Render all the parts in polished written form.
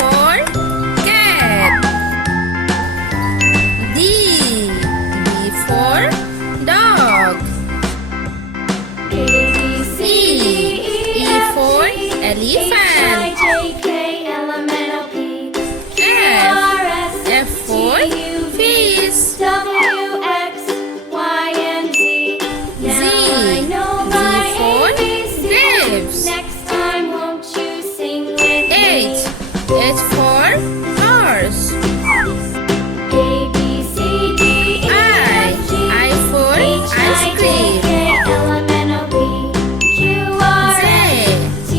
for cat. D for dog. E for elephant. F for fish. H for horse. ABCD. I for ice cream.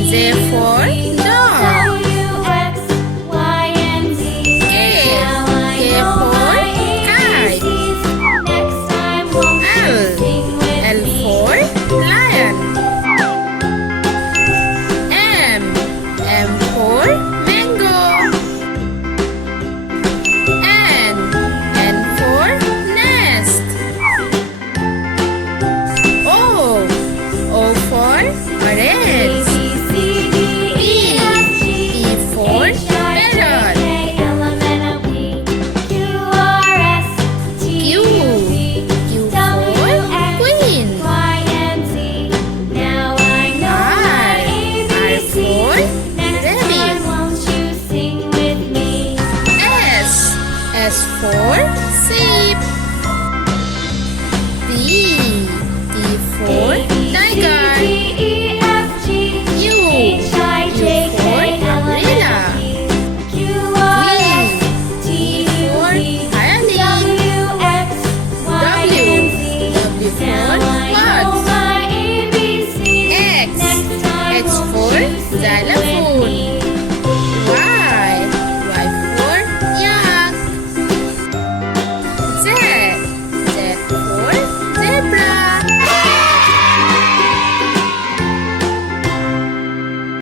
J for dog. K for kite. L for lion. M for mango. N for nest. O for orange. E for parrot. Q for queen. R for rabbit. S for sheep. T for tiger. U for umbrella. V for violin. W for what? X for xylophone.